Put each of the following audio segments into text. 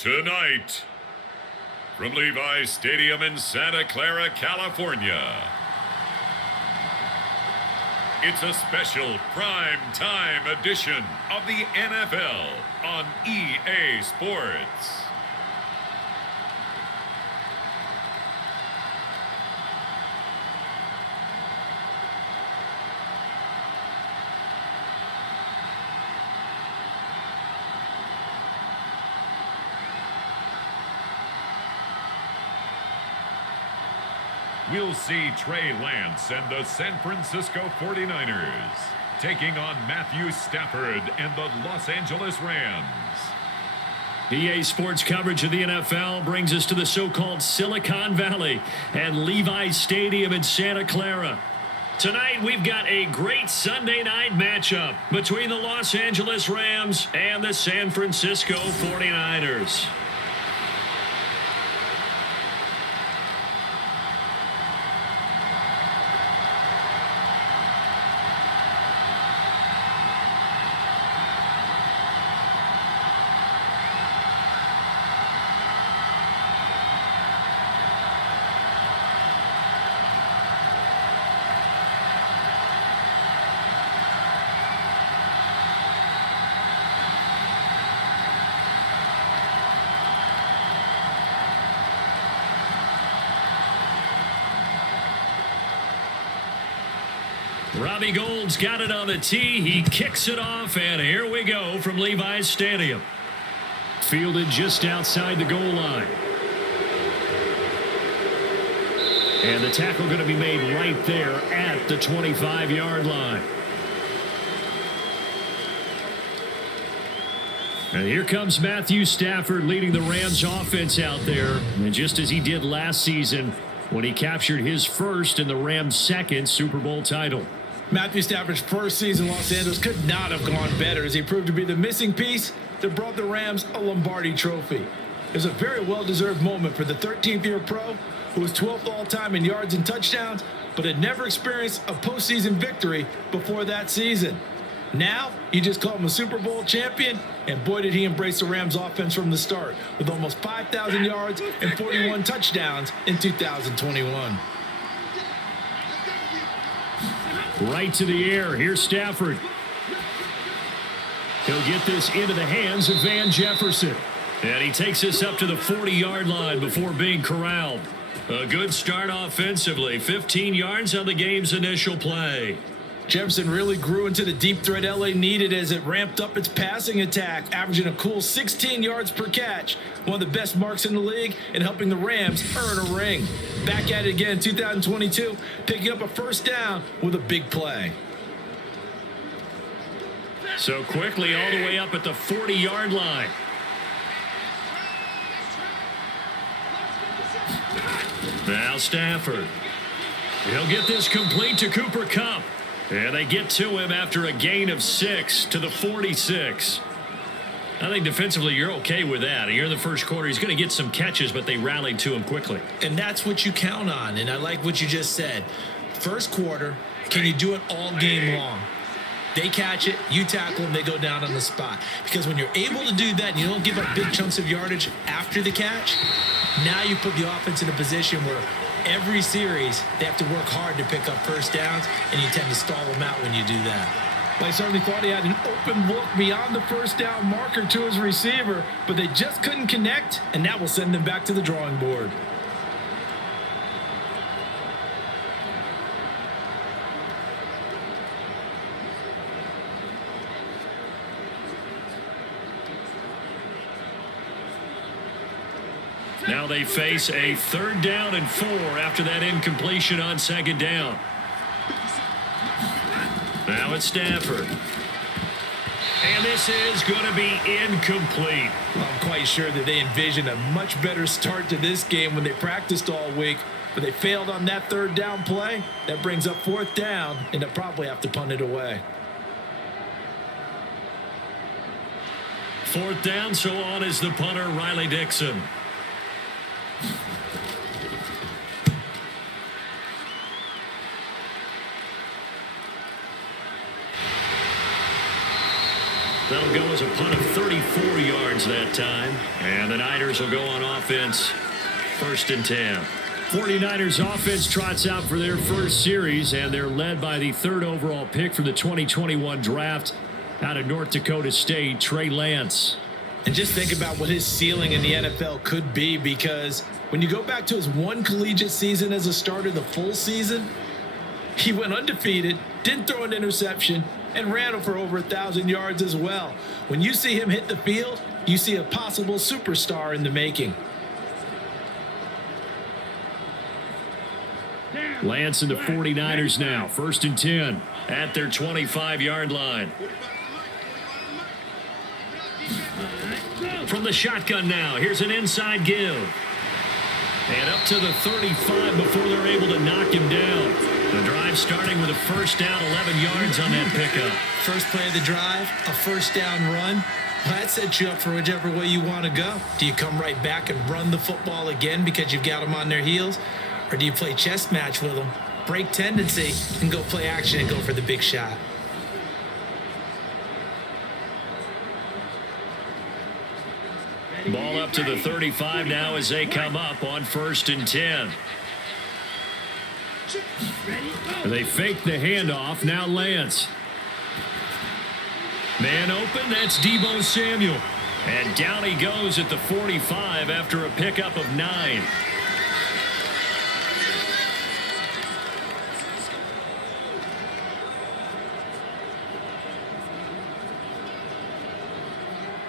Tonight, from Levi's Stadium in Santa Clara, California, it's a special prime time edition of the NFL on EA Sports. We'll see Trey Lance and the San Francisco 49ers taking on Matthew Stafford and the Los Angeles Rams. EA Sports coverage of the NFL brings us to the so-called Silicon Valley and Levi's Stadium in Santa Clara. Tonight, we've got a great Sunday night matchup between the Los Angeles Rams and the San Francisco 49ers. Robbie Gould's got it on the tee. He kicks it off, and here we go from Levi's Stadium. Fielded just outside the goal line. And the tackle going to be made right there at the 25-yard line. And here comes Matthew Stafford leading the Rams offense out there. And just as he did last season when he captured his first and the Rams' second Super Bowl title. Matthew Stafford's first season in Los Angeles could not have gone better as he proved to be the missing piece that brought the Rams a Lombardi trophy. It was a very well-deserved moment for the 13th-year pro who was 12th all-time in yards and touchdowns, but had never experienced a postseason victory before that season. Now, you just call him a Super Bowl champion, and boy did he embrace the Rams offense from the start with almost 5,000 yards and 41 touchdowns in 2021. Right to the air. Here's Stafford. He'll get this into the hands of Van Jefferson. And he takes this up to the 40-yard line before being corralled. A good start offensively. 15 yards on the game's initial play. Jefferson really grew into the deep threat LA needed as it ramped up its passing attack, averaging a cool 16 yards per catch, one of the best marks in the league, and helping the Rams earn a ring. Back at it again in 2022, picking up a first down with a big play. So quickly all the way up at the 40-yard line. Now Stafford. He'll get this complete to Cooper Kupp. And they get to him after a gain of 6 to the 46. I think defensively you're okay with that. Here in the first quarter, he's going to get some catches, but they rallied to him quickly. And that's what you count on, and I like what you just said. First quarter, can you do it all game long? They catch it, you tackle them, they go down on the spot. Because when you're able to do that and you don't give up big chunks of yardage after the catch, now you put the offense in a position where every series, they have to work hard to pick up first downs, and you tend to stall them out when you do that. Well, I certainly thought he had an open look beyond the first down marker to his receiver, but they just couldn't connect, and that will send them back to the drawing board. Now they face a 3rd down and 4 after that incompletion on 2nd down. Now it's Stafford. And this is going to be incomplete. Well, I'm quite sure that they envisioned a much better start to this game when they practiced all week, but they failed on that 3rd down play. That brings up 4th down, and they'll probably have to punt it away. 4th down, so on is the punter, Riley Dixon. That'll go as a punt of 34 yards that time. And the Niners will go on offense, 1st and 10. 49ers offense trots out for their first series, and they're led by the 3rd overall pick from the 2021 draft out of North Dakota State, Trey Lance. And just think about what his ceiling in the NFL could be, because when you go back to his one collegiate season as a starter, the full season, he went undefeated, didn't throw an interception, and ran for over 1,000 yards as well. When you see him hit the field, you see a possible superstar in the making. Lance and the 49ers now, 1st and 10 at their 25-yard line. From the shotgun now, here's an inside give. And up to the 35 before they're able to knock him down. The drive starting with a 1st down, 11 yards on that pickup. First play of the drive, a 1st down run. Well, that sets you up for whichever way you want to go. Do you come right back and run the football again because you've got them on their heels? Or do you play chess match with them, break tendency, and go play action and go for the big shot? Ball up to the 35 now as they come up on 1st and 10. They fake the handoff. Now Lance. Man open. That's Deebo Samuel. And down he goes at the 45 after a pickup of 9.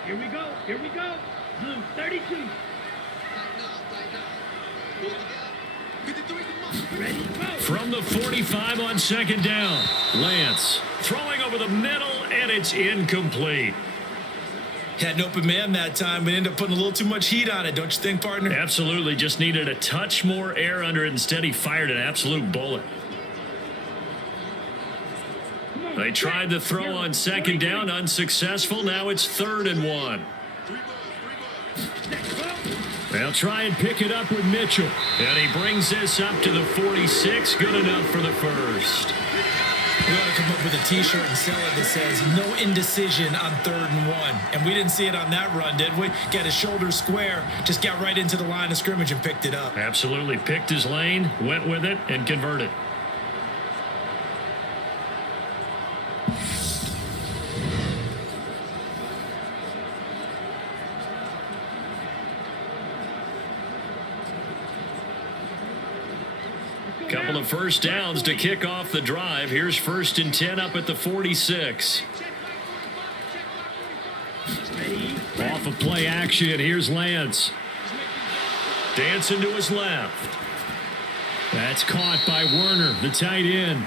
Here we go. Here we go. Blue 32. Ready, go. From the 45 on 2nd down. Lance throwing over the middle, and it's incomplete. Had an open man that time, but ended up putting a little too much heat on it, don't you think, partner? Absolutely. Just needed a touch more air under it. Instead, he fired an absolute bullet. They tried the throw on 2nd down, unsuccessful. Now it's 3rd and 1. They'll try and pick it up with Mitchell. And he brings this up to the 46. Good enough for the 1st. We ought to come up with a T-shirt and sell it that says, no indecision on 3rd and 1. And we didn't see it on that run, did we? Got his shoulders square, just got right into the line of scrimmage and picked it up. Absolutely. Picked his lane, went with it, and converted. Couple of 1st downs to kick off the drive. Here's 1st and 10 up at the 46. Off of play action. Here's Lance. Dancing to his left. That's caught by Werner, the tight end.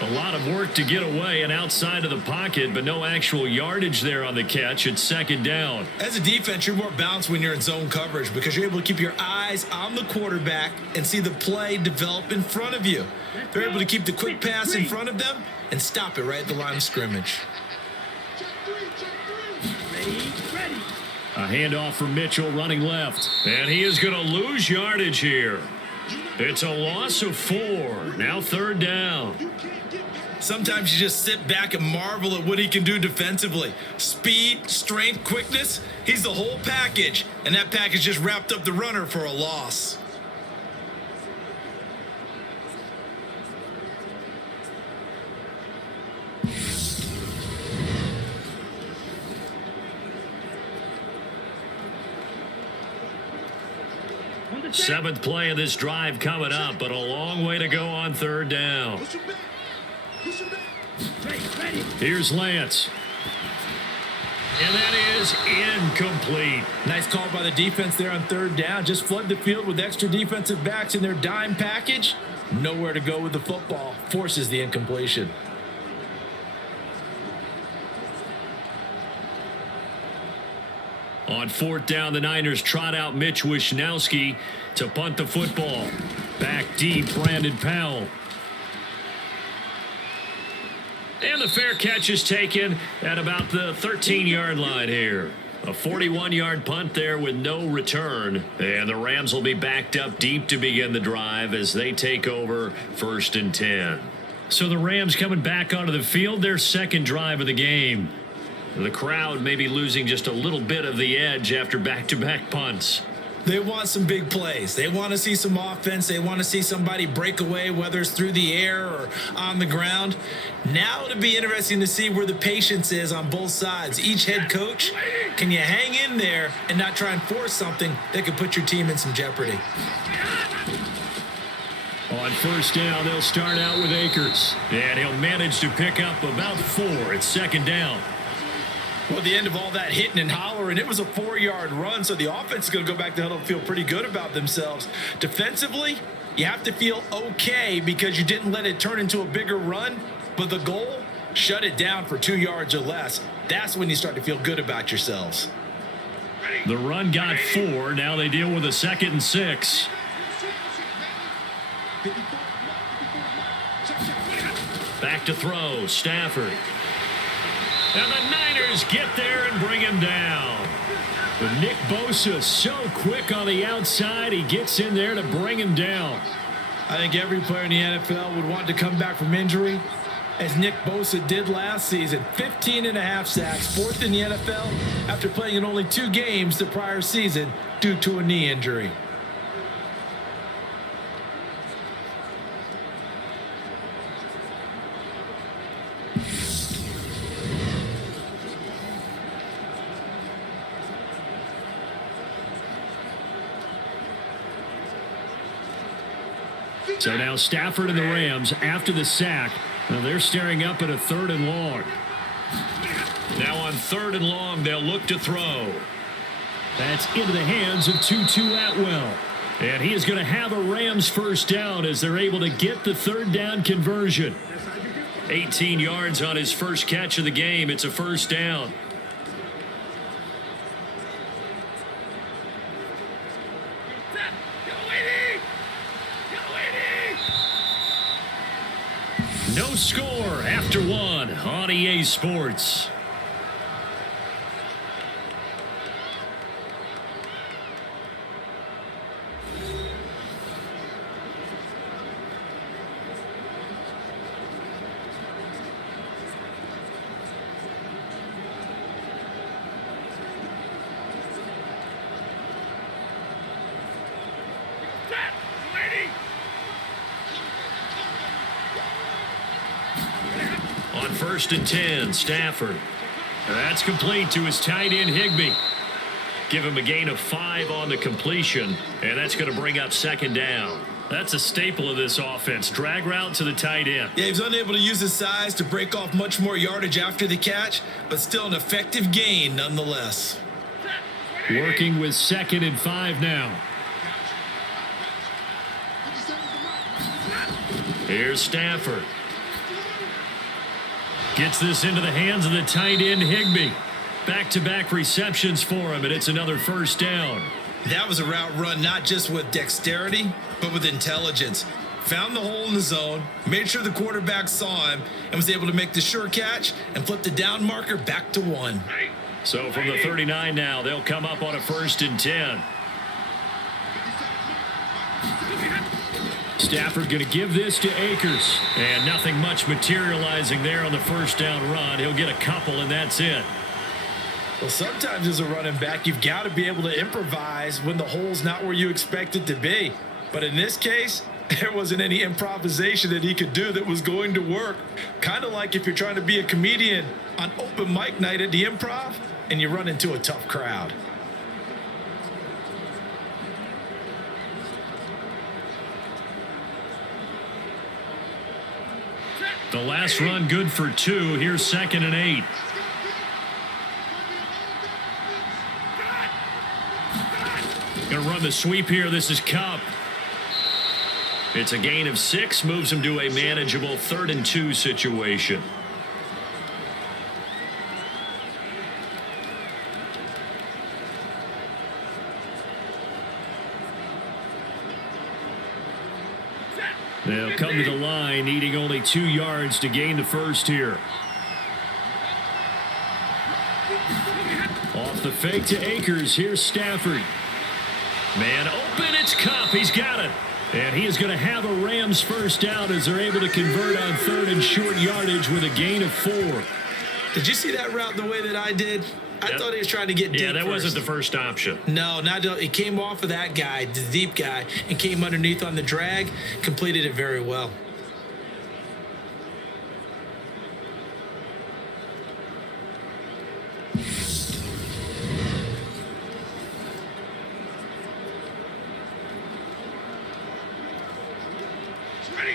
A lot of work to get away and outside of the pocket, but no actual yardage there on the catch. It's 2nd down. As a defense, you're more balanced when you're in zone coverage because you're able to keep your eyes on the quarterback and see the play develop in front of you. They're able to keep the quick pass in front of them and stop it right at the line of scrimmage. A handoff from Mitchell running left. And he is going to lose yardage here. It's a loss of 4. Now 3rd down. Sometimes you just sit back and marvel at what he can do defensively. Speed, strength, quickness, he's the whole package. And that package just wrapped up the runner for a loss. Seventh play of this drive coming up, but a long way to go on 3rd down. Here's Lance. And that is incomplete. Nice call by the defense there on 3rd down. Just flood the field with extra defensive backs in their dime package. Nowhere to go with the football. Forces the incompletion. On 4th down, the Niners trot out Mitch Wishnowski to punt the football. Back deep, Brandon Powell. And the fair catch is taken at about the 13-yard line here. A 41-yard punt there with no return. And the Rams will be backed up deep to begin the drive as they take over 1st and 10. So the Rams coming back onto the field, their 2nd drive of the game. The crowd may be losing just a little bit of the edge after back-to-back punts. They want some big plays. They want to see some offense. They want to see somebody break away, whether it's through the air or on the ground. Now it'll be interesting to see where the patience is on both sides. Each head coach, can you hang in there and not try and force something that could put your team in some jeopardy? On first down, they'll start out with Akers. And he'll manage to pick up about 4 at second down. Well, at the end of all that hitting and hollering, it was a 4-yard run, so the offense is going to go back to huddle and feel pretty good about themselves. Defensively, you have to feel okay because you didn't let it turn into a bigger run, but the goal, shut it down for 2 yards or less. That's when you start to feel good about yourselves. The run got 4. Now they deal with a 2nd and 6. Back to throw, Stafford. And the Niners get there and bring him down. But Nick Bosa so quick on the outside, he gets in there to bring him down. I think every player in the NFL would want to come back from injury, as Nick Bosa did last season. 15.5 sacks, 4th in the NFL, after playing in only 2 games the prior season due to a knee injury. So now Stafford and the Rams, after the sack, now they're staring up at a 3rd and long. Now on 3rd and long, they'll look to throw. That's into the hands of Tutu Atwell. And he is going to have a Rams first down as they're able to get the 3rd down conversion. 18 yards on his first catch of the game. It's a first down. No score after 1 on EA Sports. On 1st and 10, Stafford. That's complete to his tight end, Higbee. Give him a gain of 5 on the completion, and that's going to bring up 2nd down. That's a staple of this offense. Drag route to the tight end. Yeah, he was unable to use his size to break off much more yardage after the catch, but still an effective gain nonetheless. Working with 2nd and 5 now. Here's Stafford. Gets this into the hands of the tight end, Higbee. Back-to-back receptions for him, and it's another first down. That was a route run not just with dexterity, but with intelligence. Found the hole in the zone, made sure the quarterback saw him, and was able to make the sure catch and flip the down marker back to 1. So from the 39 now, they'll come up on a 1st and 10. Stafford going to give this to Akers. And nothing much materializing there on the first down run. He'll get a couple, and that's it. Well, sometimes as a running back, you've got to be able to improvise when the hole's not where you expect it to be. But in this case, there wasn't any improvisation that he could do that was going to work. Kind of like if you're trying to be a comedian on open mic night at the Improv and you run into a tough crowd. The last run good for 2. Here's 2nd and 8. Going to run the sweep here. This is Kupp. It's a gain of 6. Moves him to a manageable 3rd and 2 situation. They'll come to the line, needing only 2 yards to gain the first here. Off the fake to Akers. Here's Stafford. Man open. It's Kupp. He's got it. And he is going to have a Rams first down as they're able to convert on 3rd and short yardage with a gain of 4. Did you see that route the way that I did? I thought he was trying to get deep. Yeah, that first. wasn't the first option. No, it came off of that guy, the deep guy, and came underneath on the drag, completed it very well.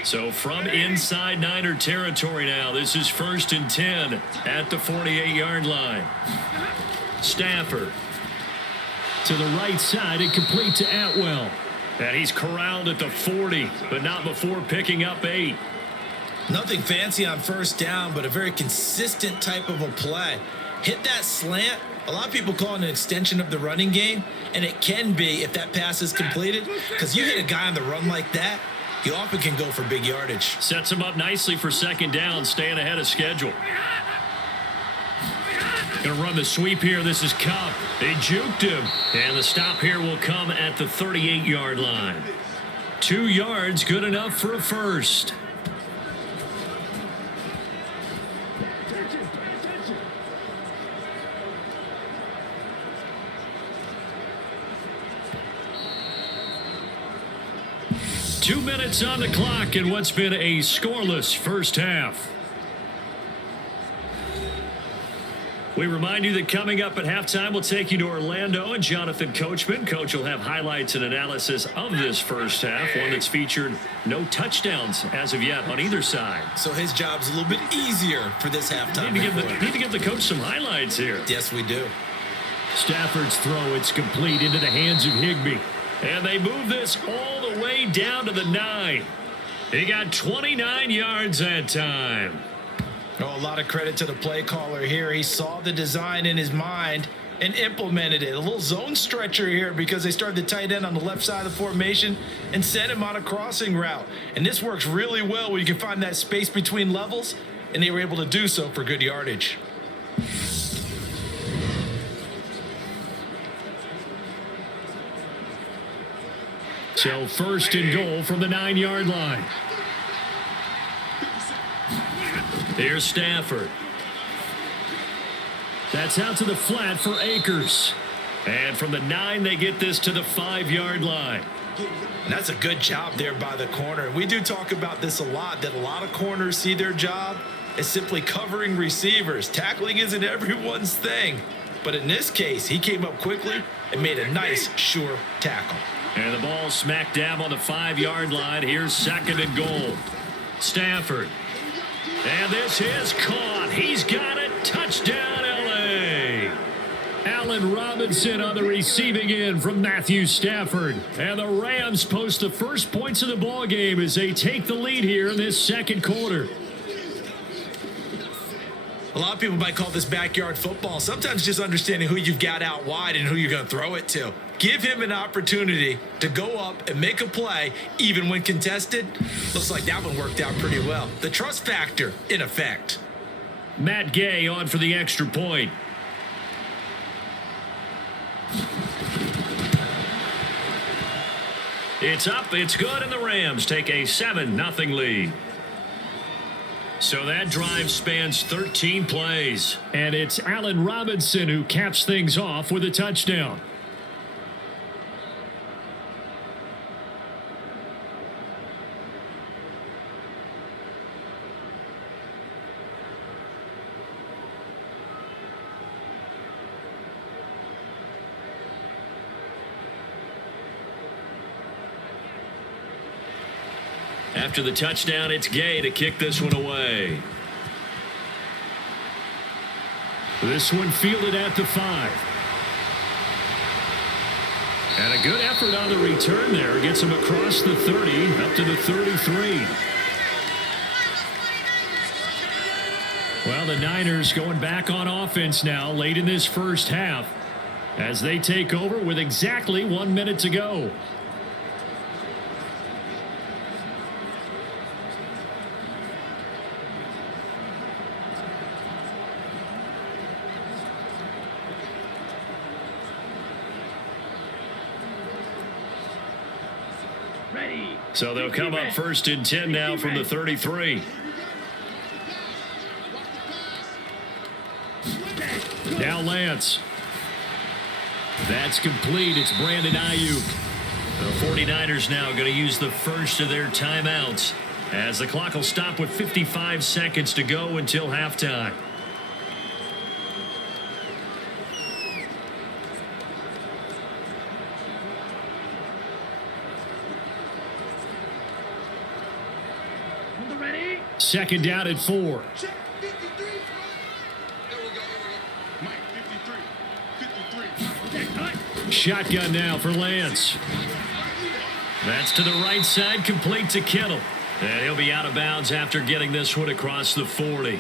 So from inside Niner territory now, this is 1st and 10 at the 48-yard line. Stafford to the right side and complete to Atwell. And he's corralled at the 40, but not before picking up 8. Nothing fancy on first down, but a very consistent type of a play. Hit that slant. A lot of people call it an extension of the running game, and it can be if that pass is completed, because you hit a guy on the run like that, you often can go for big yardage. Sets him up nicely for 2nd down, staying ahead of schedule. Going to run the sweep here. This is Cup. They juked him. And the stop here will come at the 38-yard line. 2 yards, good enough for a first. Two minutes on the clock in what's been a scoreless first half. We remind you that coming up at halftime, we'll take you to Orlando and Jonathan Coachman. Coach will have highlights and analysis of this first half, one that's featured no touchdowns as of yet on either side. So his job's a little bit easier for this halftime. Need to give the coach some highlights here. Yes, we do. Stafford's throw, it's complete into the hands of Higbee. And they move this all the way down to the 9. He got 29 yards that time. Oh, a lot of credit to the play caller here. He saw the design in his mind and implemented it. A little zone stretcher here because they started the tight end on the left side of the formation and sent him on a crossing route. And this works really well when you can find that space between levels, and they were able to do so for good yardage. So 1st and goal from the 9-yard line. Here's Stafford. That's out to the flat for Akers. And from the 9, they get this to the 5-yard line. And that's a good job there by the corner. We do talk about this a lot, that a lot of corners see their job as simply covering receivers. Tackling isn't everyone's thing. But in this case, he came up quickly and made a nice, sure tackle. And the ball smack dab on the 5-yard line. Here's 2nd and goal. Stafford. And this is caught. He's got it. Touchdown, L.A. Allen Robinson on the receiving end from Matthew Stafford. And the Rams post the first points of the ball game as they take the lead here in this 2nd quarter. A lot of people might call this backyard football. Sometimes just understanding who you've got out wide and who you're going to throw it to. Give him an opportunity to go up and make a play, even when contested. Looks like that one worked out pretty well. The trust factor in effect. Matt Gay on for the extra point. It's up, it's good, and the Rams take a 7-0 lead. So that drive spans 13 plays. And it's Allen Robinson who caps things off with a touchdown. After the touchdown, it's Gay to kick this one away. This one fielded at the 5. And a good effort on the return there. Gets him across the 30, up to the 33. Well, the Niners going back on offense now late in this first half as they take over with exactly 1 minute to go. So they'll come up 1st and 10 now from the 33. Lance. That's complete. It's Brandon Ayuk. The 49ers now going to use the first of their timeouts as the clock will stop with 55 seconds to go until halftime. Ready? Second down at 4. Shotgun now for Lance. That's to the right side, complete to Kittle. And he'll be out of bounds after getting this one across the 40.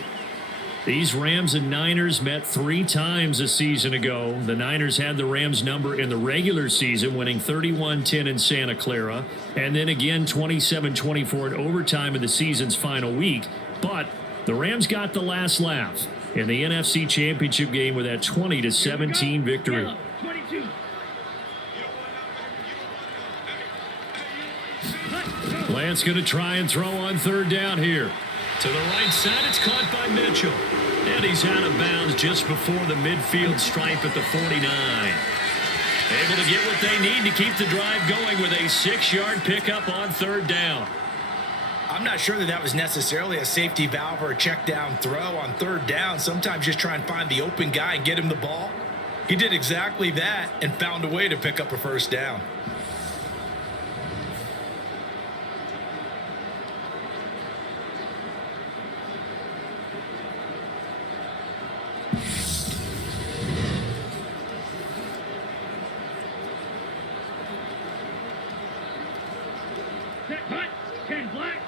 These Rams and Niners met 3 times a season ago. The Niners had the Rams number in the regular season, winning 31-10 in Santa Clara, and then again 27-24 in overtime in the season's final week. But the Rams got the last laugh in the NFC Championship game with that 20-17 victory. Yellow, 22. Lance going to try and throw on third down here. To the right side, it's caught by Mitchell. And he's out of bounds just before the midfield stripe at the 49. Able to get what they need to keep the drive going with a 6-yard pickup on third down. I'm not sure that was necessarily a safety valve or a check down throw on third down. Sometimes just try and find the open guy and get him the ball. He did exactly that and found a way to pick up a first down. Set hut. 10 black.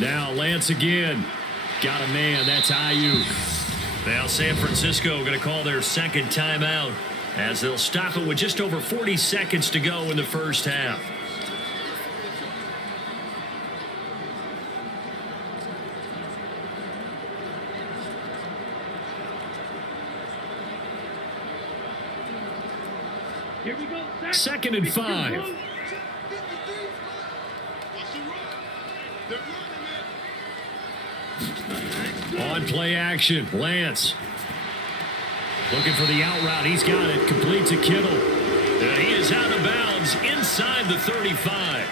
Now Lance again. Got a man. That's Ayuk. Now San Francisco going to call their second timeout as they'll stop it with just over 40 seconds to go in the first half. Here we go. Second and 5. On play action, Lance. Looking for the out route. He's got it. Complete to Kittle. And he is out of bounds inside the 35.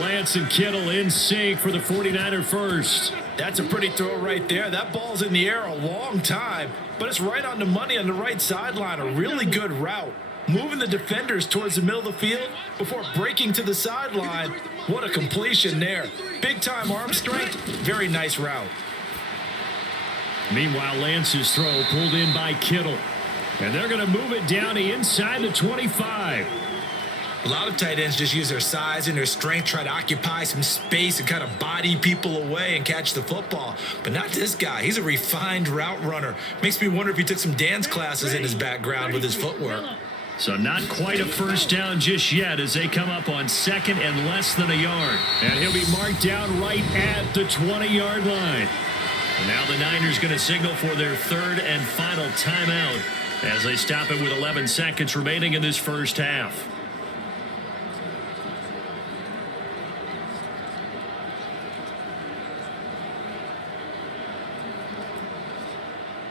Lance and Kittle in sync for the 49er first. That's a pretty throw right there. That ball's in the air a long time, but it's right on the money on the right sideline. A really good route. Moving the defenders towards the middle of the field before breaking to the sideline. What a completion there. Big-time arm strength. Very nice route. Meanwhile, Lance's throw pulled in by Kittle. And they're going to move it down to inside the 25. A lot of tight ends just use their size and their strength, try to occupy some space and kind of body people away and catch the football. But not this guy. He's a refined route runner. Makes me wonder if he took some dance classes in his background with his footwork. So not quite a first down just yet as they come up on second and less than a yard. And he'll be marked down right at the 20-yard line. And now the Niners going to signal for their third and final timeout as they stop it with 11 seconds remaining in this first half.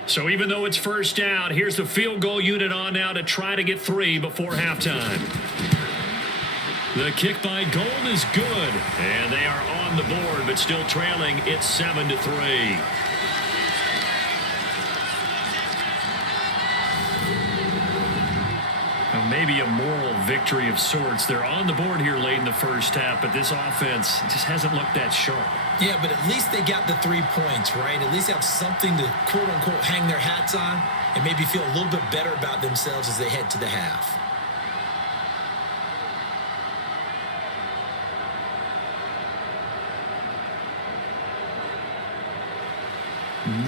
So even though it's first down, here's the field goal unit on now to try to get 3 before halftime. The kick by Gold is good, and they are on the board, but still trailing. It's 7-3. Maybe a moral victory of sorts. They're on the board here late in the first half, but this offense just hasn't looked that sharp. Yeah, but at least they got the 3 points, right? At least they have something to, quote-unquote, hang their hats on and maybe feel a little bit better about themselves as they head to the half.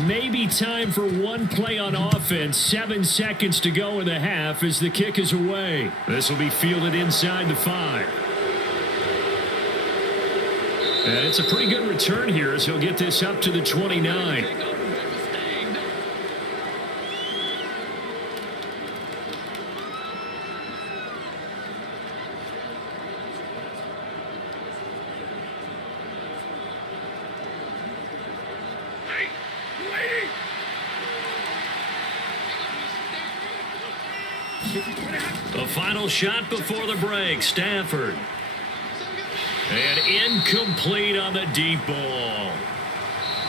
Maybe time for one play on offense. 7 seconds to go in the half as the kick is away. This will be fielded inside the 5. And it's a pretty good return here as he'll get this up to the 29. The final shot before the break. Stafford. And incomplete on the deep ball.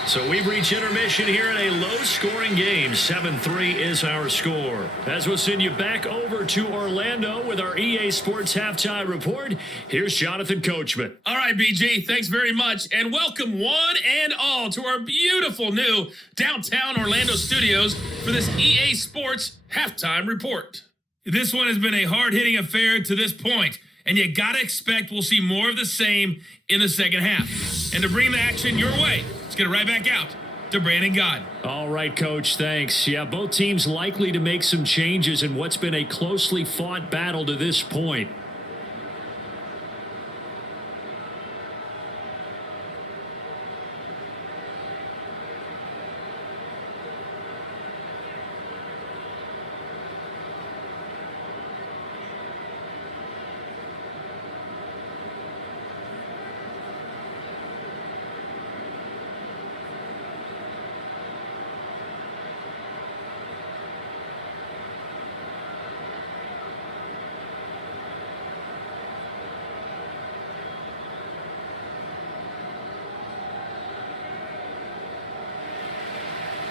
So we've reached intermission here in a low-scoring game. 7-3 is our score. As we'll send you back over to Orlando with our EA Sports Halftime Report, here's Jonathan Coachman. All right, BG, thanks very much. And welcome one and all to our beautiful new downtown Orlando studios for this EA Sports Halftime Report. This one has been a hard-hitting affair to this point, and you got to expect we'll see more of the same in the second half. And to bring the action your way, let's get it right back out to Brandon God. All right, Coach, thanks. Yeah, both teams likely to make some changes in what's been a closely fought battle to this point.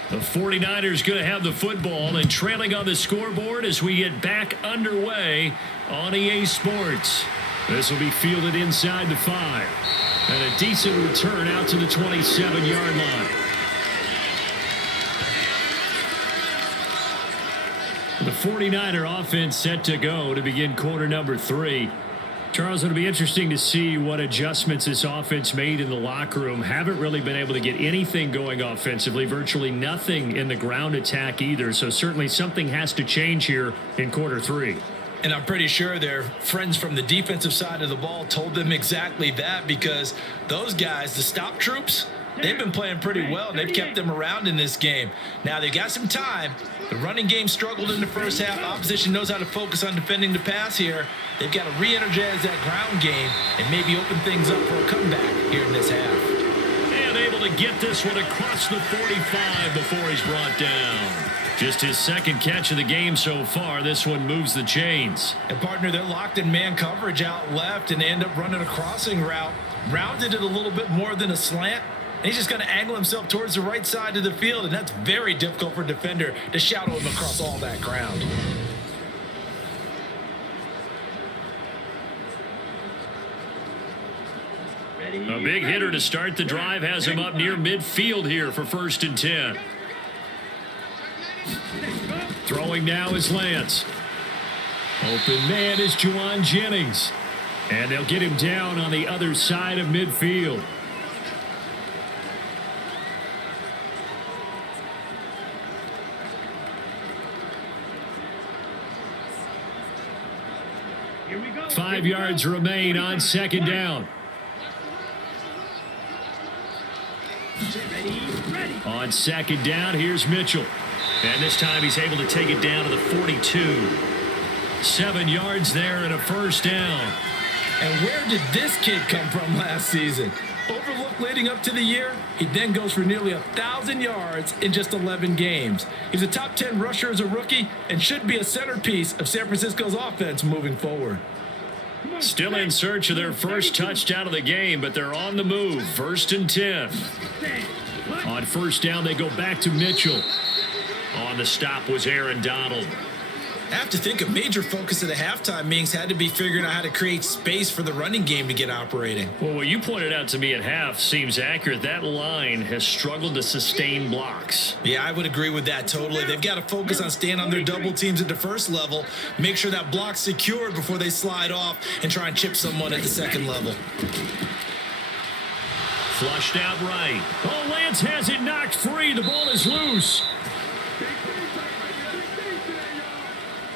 The 49ers going to have the football and trailing on the scoreboard as we get back underway on EA Sports. This will be fielded inside the 5. And a decent return out to the 27-yard line. The 49er offense set to go to begin quarter number 3. Charles, it'll be interesting to see what adjustments this offense made in the locker room. Haven't really been able to get anything going offensively, virtually nothing in the ground attack either. So certainly something has to change here in quarter 3. And I'm pretty sure their friends from the defensive side of the ball told them exactly that, because those guys, the stop troops, they've been playing pretty well. They've kept them around in this game. Now, they got some time. The running game struggled in the first half. Opposition knows how to focus on defending the pass here. They've got to re-energize that ground game and maybe open things up for a comeback here in this half. And able to get this one across the 45 before he's brought down. Just his second catch of the game so far. This one moves the chains. And, partner, they're locked in man coverage out left, and they end up running a crossing route. Rounded it a little bit more than a slant. And he's just going to angle himself towards the right side of the field, and that's very difficult for a defender to shadow him across all that ground. A big hitter to start the drive has him up near midfield here for 1st and 10. Throwing now is Lance. Open man is Juwan Jennings. And they'll get him down on the other side of midfield. Here we go. 5 yards remain on 2nd down. Ready. On 2nd down, here's Mitchell. And this time he's able to take it down to the 42. 7 yards there and a 1st down. And where did this kid come from last season? Overlooked leading up to the year, he then goes for nearly 1,000 yards in just 11 games. He's a top 10 rusher as a rookie and should be a centerpiece of San Francisco's offense moving forward. Still in search of their first touchdown of the game, but they're on the move. 1st and 10. On 1st down, they go back to Mitchell. On the stop was Aaron Donald. I have to think a major focus of the halftime meetings had to be figuring out how to create space for the running game to get operating. Well, what you pointed out to me at half seems accurate. That line has struggled to sustain blocks. Yeah, I would agree with that totally. They've got to focus on staying on their double teams at the first level, make sure that block's secured before they slide off and try and chip someone at the second level. Flushed out right. Oh, Lance has it knocked free. The ball is loose.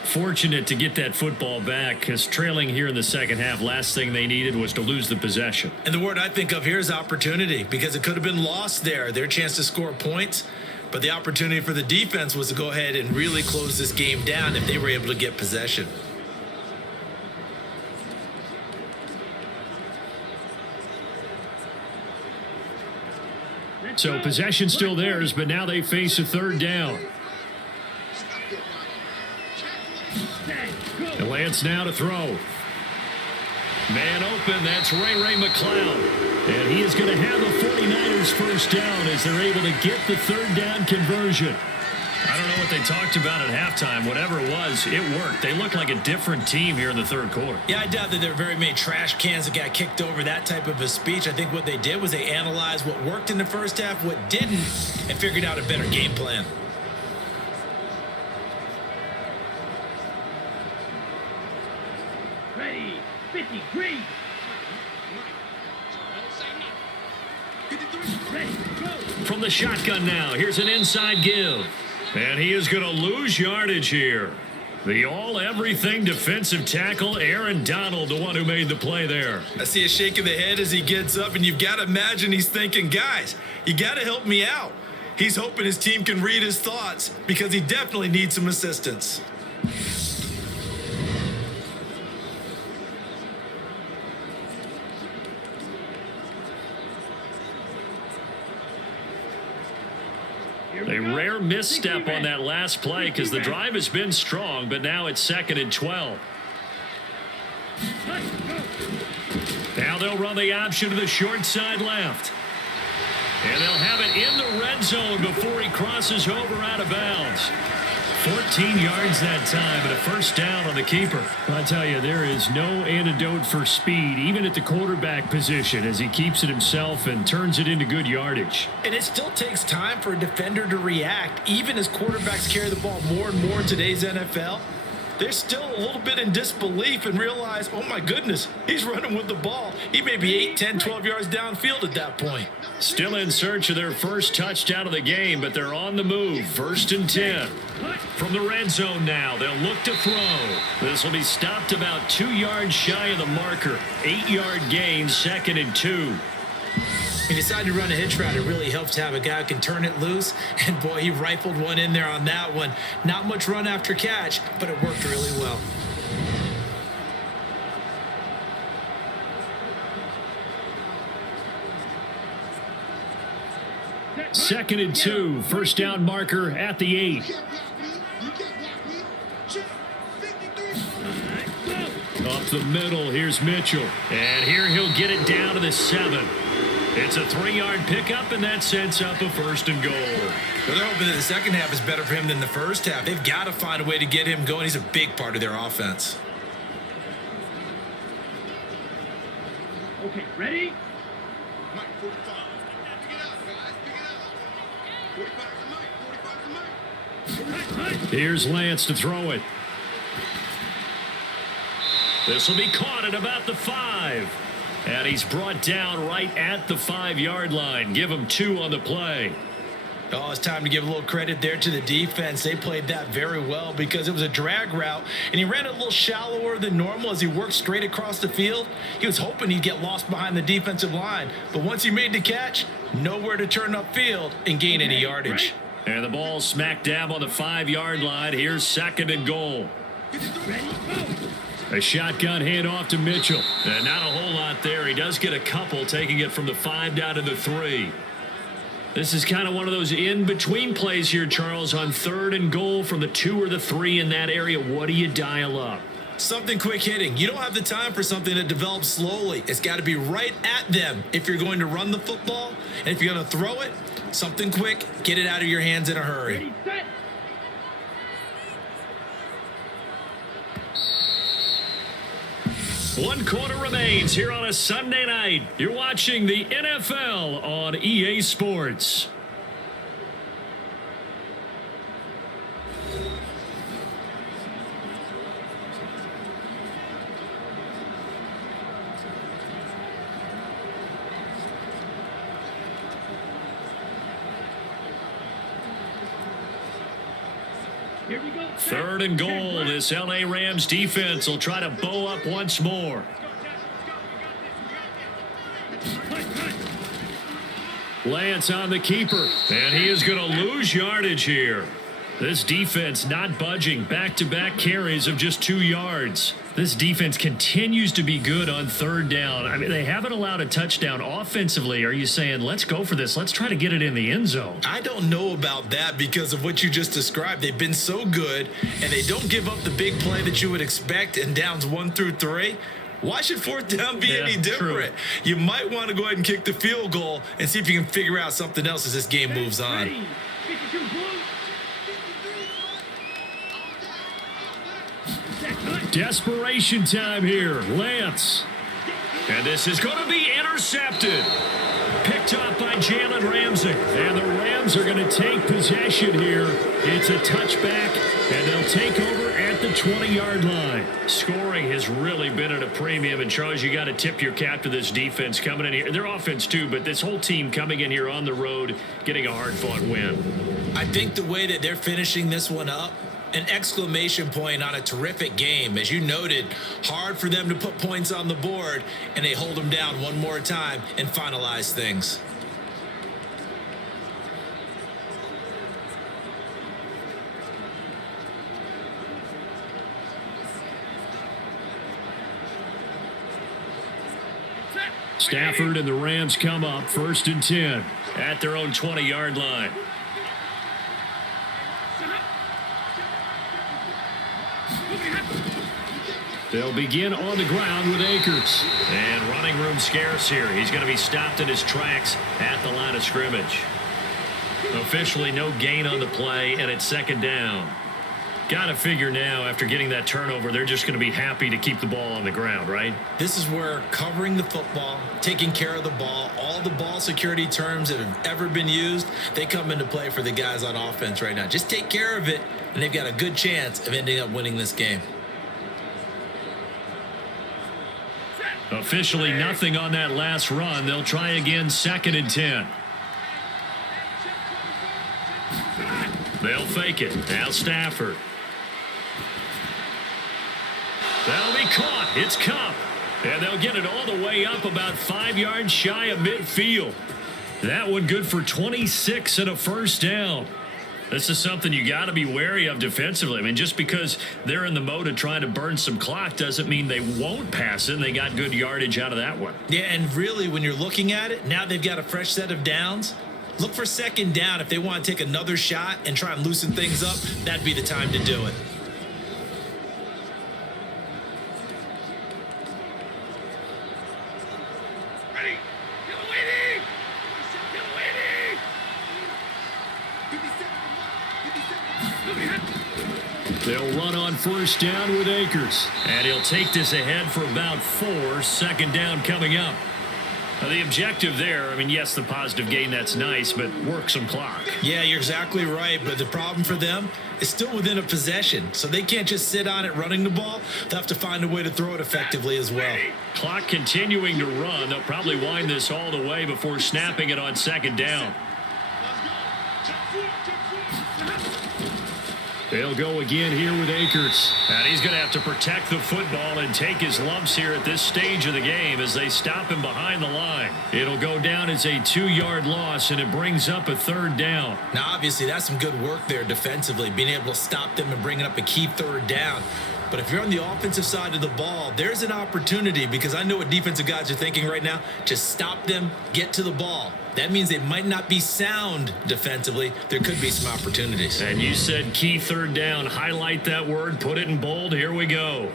Fortunate to get that football back, because trailing here in the second half, last thing they needed was to lose the possession. And the word I think of here is opportunity, because it could have been lost there, their chance to score points. But the opportunity for the defense was to go ahead and really close this game down if they were able to get possession. So possession still theirs, but now they face a 3rd down. And Lance now to throw. Man open, that's Ray McCloud. And he is going to have the 49ers first down as they're able to get the third down conversion. I don't know what they talked about at halftime. Whatever it was, it worked. They look like a different team here in the third quarter. Yeah, I doubt that there are very many trash cans that got kicked over, that type of a speech. I think what they did was they analyzed what worked in the first half, what didn't, and figured out a better game plan. Ready, 50, green. Ready, go. From the shotgun now, here's an inside give. And he is going to lose yardage here. The all-everything defensive tackle, Aaron Donald, the one who made the play there. I see a shake of the head as he gets up, and you've got to imagine he's thinking, guys, you got to help me out. He's hoping his team can read his thoughts because he definitely needs some assistance. A rare misstep on that last play because the drive has been strong, but now it's 2nd and 12. Now they'll run the option to the short side left. And they'll have it in the red zone before he crosses over out of bounds. 14 yards that time and a first down on the keeper. I tell you, there is no antidote for speed, even at the quarterback position, as he keeps it himself and turns it into good yardage. And it still takes time for a defender to react, even as quarterbacks carry the ball more and more in today's NFL. They're still a little bit in disbelief and realize, oh my goodness, he's running with the ball. He may be 8, 10, 12 yards downfield at that point. Still in search of their first touchdown of the game, but they're on the move. 1st and 10. From the red zone now, they'll look to throw. This will be stopped about 2 yards shy of the marker. 8-yard gain, 2nd and 2. He decided to run a hitch route. It really helps to have a guy who can turn it loose. And boy, he rifled one in there on that one. Not much run after catch, but it worked really well. Second and 2, first down marker at the 8. Up the middle, here's Mitchell. And here he'll get it down to the 7. It's a 3-yard pickup, and that sets up a 1st and goal. Well, they're hoping that the second half is better for him than the first half. They've got to find a way to get him going. He's a big part of their offense. Okay, ready? Mike, 45. Pick it up, guys. Pick it up. 45 to Mike. 45 to Mike. Here's Lance to throw it. This will be caught at about the 5. And he's brought down right at the 5-yard line. Give him 2 on the play. Oh, it's time to give a little credit there to the defense. They played that very well because it was a drag route, and he ran a little shallower than normal as he worked straight across the field. He was hoping he'd get lost behind the defensive line, but once he made the catch, nowhere to turn upfield and gain any yardage. And the ball smack dab on the 5-yard line. Here's 2nd and goal. Ready, go. A shotgun handoff to Mitchell. And not a whole lot there. He does get a couple, taking it from the 5 down to the 3. This is kind of one of those in-between plays here, Charles, on 3rd and goal from the 2 or the 3 in that area. What do you dial up? Something quick hitting. You don't have the time for something that develops slowly. It's got to be right at them if you're going to run the football. And if you're going to throw it, something quick, get it out of your hands in a hurry. Ready, set. One quarter remains here on a Sunday night. You're watching the NFL on EA Sports. Here we go. 3rd and goal. This LA Rams defense will try to bow up once more. Lance on the keeper, and he is going to lose yardage here. This defense not budging. Back-to-back carries of just 2 yards. This defense continues to be good on third down. I mean, they haven't allowed a touchdown offensively. Are you saying, let's go for this? Let's try to get it in the end zone. I don't know about that because of what you just described. They've been so good, and they don't give up the big play that you would expect in downs 1 through 3. Why should fourth down be any different? True. You might want to go ahead and kick the field goal and see if you can figure out something else as this game moves on. Ready. 52 blue. Desperation time here. Lance. And this is going to be intercepted. Picked up by Jalen Ramsey. And the Rams are going to take possession here. It's a touchback, and they'll take over at the 20-yard line. Scoring has really been at a premium. And, Charles, you got to tip your cap to this defense coming in here. Their offense, too, but this whole team coming in here on the road, getting a hard-fought win. I think the way that they're finishing this one up, an exclamation point on a terrific game. As you noted, hard for them to put points on the board, and they hold them down one more time and finalize things. Stafford and the Rams come up 1st and 10 at their own 20-yard line. They'll begin on the ground with Akers. And running room scarce here. He's going to be stopped in his tracks at the line of scrimmage. Officially no gain on the play, and it's 2nd down. Got to figure now, after getting that turnover, they're just going to be happy to keep the ball on the ground, right? This is where covering the football, taking care of the ball, all the ball security terms that have ever been used, they come into play for the guys on offense right now. Just take care of it, and they've got a good chance of ending up winning this game. Officially nothing on that last run. They'll try again, 2nd and 10. They'll fake it. Now Stafford. That'll be caught. It's Cup. And they'll get it all the way up about 5 yards shy of midfield. That one good for 26 and a 1st down. This is something you got to be wary of defensively. I mean, just because they're in the mode of trying to burn some clock doesn't mean they won't pass it. And they got good yardage out of that one. Yeah, and really, when you're looking at it, now they've got a fresh set of downs. Look for 2nd down. If they want to take another shot and try and loosen things up, that'd be the time to do it. Ready. Get away, get away. 57. They'll run on 1st down with Akers. And he'll take this ahead for about 4. 2nd down coming up. The objective there, I mean, yes, the positive gain, that's nice, but work some clock. Yeah, you're exactly right, but the problem for them is still within a possession, so they can't just sit on it running the ball. They'll have to find a way to throw it effectively as well. Clock continuing to run. They'll probably wind this all the way before snapping it on 2nd down. They'll go again here with Akers. And he's going to have to protect the football and take his lumps here at this stage of the game as they stop him behind the line. It'll go down as a 2-yard loss, and it brings up a 3rd down. Now, obviously, that's some good work there defensively, being able to stop them and bringing up a key 3rd down. But if you're on the offensive side of the ball, there's an opportunity, because I know what defensive guys are thinking right now. Just stop them, get to the ball. That means they might not be sound defensively. There could be some opportunities. And you said key 3rd down. Highlight that word. Put it in bold. Here we go.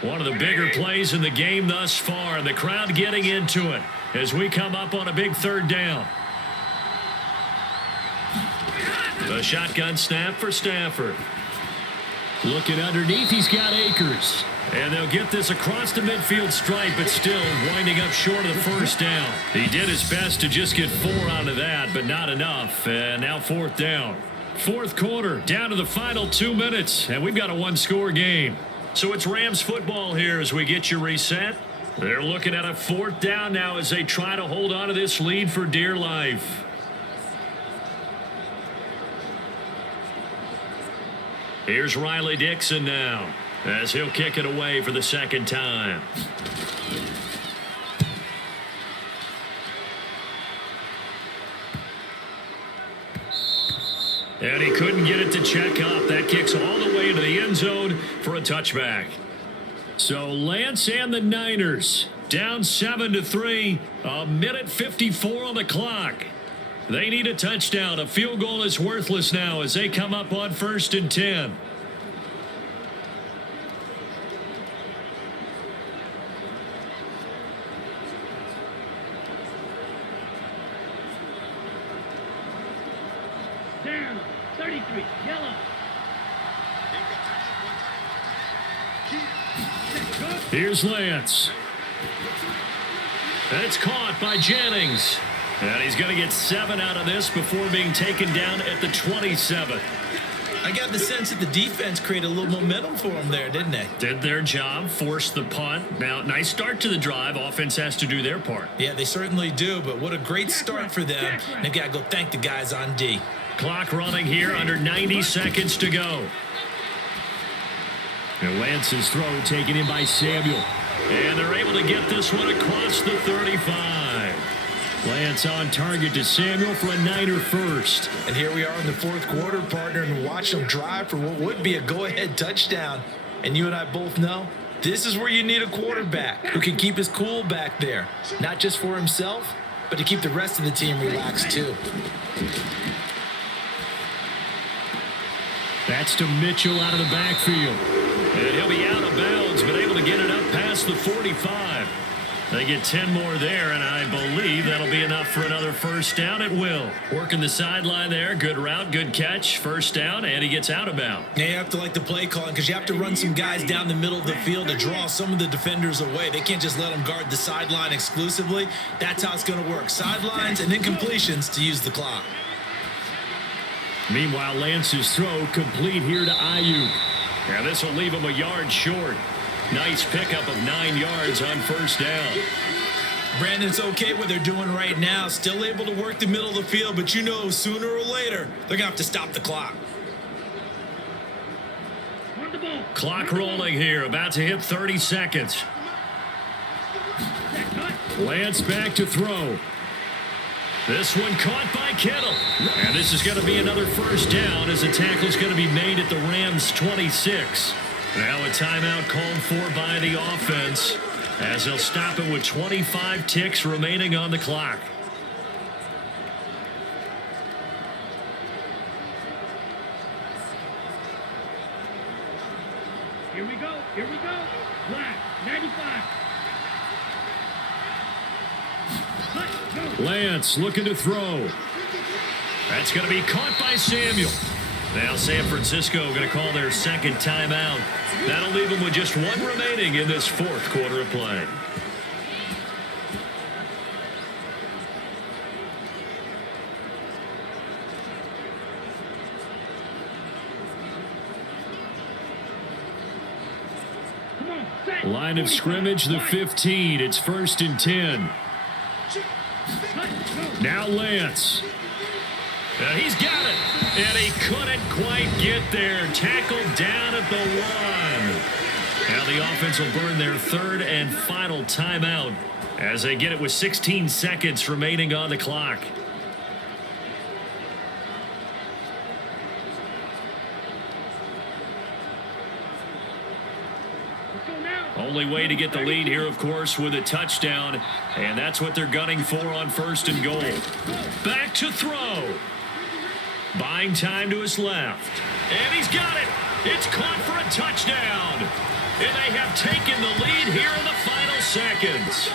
One of the bigger plays in the game thus far. The crowd getting into it as we come up on a big 3rd down. The shotgun snap for Stafford. Looking underneath, he's got Akers. And they'll get this across the midfield stripe, but still winding up short of the 1st down. He did his best to just get 4 out of that, but not enough. And now 4th down. 4th quarter, down to the final 2 minutes, and we've got a 1-score game. So it's Rams football here as we get you reset. They're looking at a 4th down now as they try to hold on to this lead for dear life. Here's Riley Dixon now as he'll kick it away for the 2nd time. And he couldn't get it to check up. That kicks all the way into the end zone for a touchback. So Lance and the Niners down 7-3, a minute 54 on the clock. They need a touchdown. A field goal is worthless now as they come up on 1st and 10. Down. 33. Yellow. Here's Lance. And it's caught by Jennings. And he's going to get 7 out of this before being taken down at the 27. I got the sense that the defense created a little momentum for them there, didn't they? Did their job, forced the punt. Now, nice start to the drive. Offense has to do their part. Yeah, they certainly do, but what a great start for them. They've got to go thank the guys on D. Clock running here, under 90 seconds to go. And Lance's throw taken in by Samuel. And they're able to get this one across the 35. Lance on target to Samuel for a Niner first. And here we are in the 4th quarter, partner, and watch them drive for what would be a go-ahead touchdown. And you and I both know this is where you need a quarterback who can keep his cool back there. Not just for himself, but to keep the rest of the team relaxed too. That's to Mitchell out of the backfield. And he'll be out of bounds, but able to get it up past the 45. They get 10 more there, and I believe that'll be enough for another first down. It will. Working the sideline there. Good route, good catch. First down, and he gets out of bounds. Yeah, you have to like the play calling because you have to run some guys down the middle of the field to draw some of the defenders away. They can't just let them guard the sideline exclusively. That's how it's going to work. Sidelines and then completions to use the clock. Meanwhile, Lance's throw complete here to Ayuk. And this will leave him a yard short. Nice pickup of 9 yards on first down. Brandon, it's okay what they're doing right now. Still able to work the middle of the field, but you know sooner or later they're going to have to stop the clock. Clock rolling here, about to hit 30 seconds. Lance back to throw. This one caught by Kittle. And this is going to be another first down as the tackle's going to be made at the Rams 26. Now a timeout called for by the offense as they'll stop it with 25 ticks remaining on the clock. Here we go. Here we go. Black. 95. Lance looking to throw. That's going to be caught by Samuel. Now San Francisco going to call their second timeout. That'll leave them with just 1 remaining in this 4th quarter of play. Line of scrimmage, the 15. It's 1st and 10. Now Lance. He's got it. And he couldn't quite get there. Tackled down at the 1. Now the offense will burn their 3rd and final timeout as they get it with 16 seconds remaining on the clock. Only way to get the lead here, of course, with a touchdown. And that's what they're gunning for on 1st and goal. Back to throw. Buying time to his left. And he's got it. It's caught for a touchdown. And they have taken the lead here in the final seconds.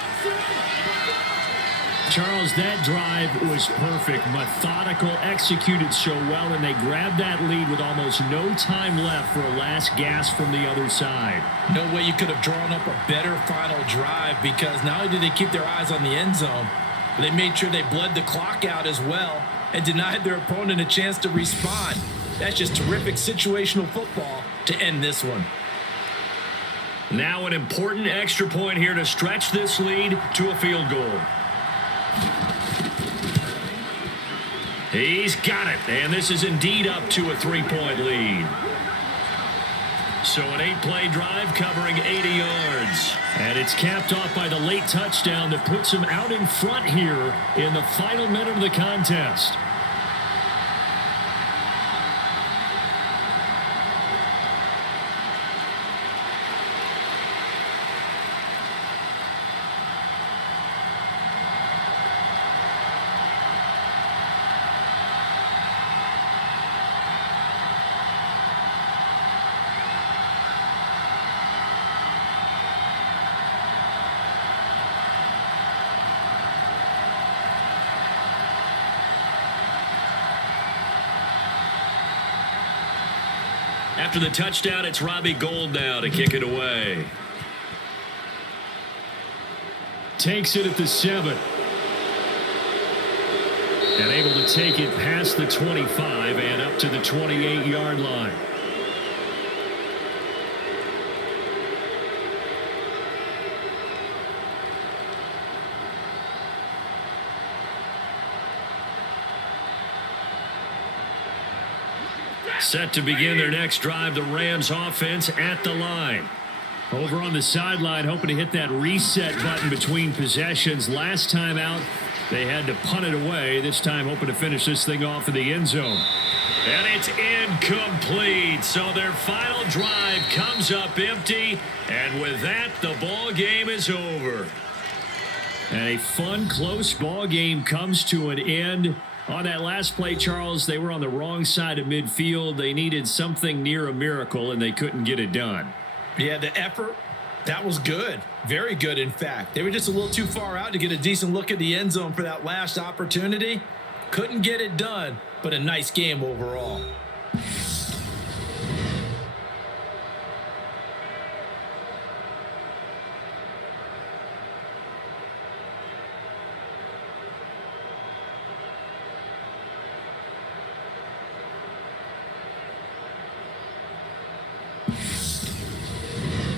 Charles, that drive was perfect. Methodical, executed so well, and they grabbed that lead with almost no time left for a last gasp from the other side. No way you could have drawn up a better final drive because not only did they keep their eyes on the end zone, but they made sure they bled the clock out as well and denied their opponent a chance to respond. That's just terrific situational football to end this one. Now an important extra point here to stretch this lead to a field goal. He's got it, and this is indeed up to a 3-point lead. So an 8-play drive covering 80 yards. And it's capped off by the late touchdown that puts him out in front here in the final minute of the contest. After the touchdown, it's Robbie Gould now to kick it away. Takes it at the 7. And able to take it past the 25 and up to the 28-yard line. Set to begin their next drive, the Rams offense at the line. Over on the sideline, hoping to hit that reset button between possessions. Last time out, they had to punt it away. This time, hoping to finish this thing off in the end zone. And it's incomplete. So their final drive comes up empty. And with that, the ball game is over. And a fun, close ball game comes to an end. On that last play, Charles, they were on the wrong side of midfield. They needed something near a miracle, and they couldn't get it done. Yeah, the effort, that was good. Very good, in fact. They were just a little too far out to get a decent look at the end zone for that last opportunity. Couldn't get it done, but a nice game overall.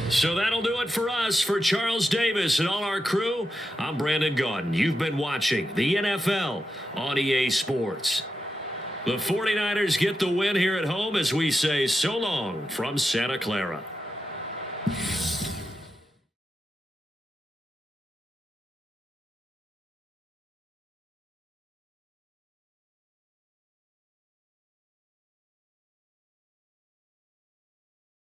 So that'll do it for us. For Charles Davis and all our crew, I'm Brandon Gaudin. You've been watching the NFL on EA Sports. The 49ers get the win here at home as we say so long from Santa Clara.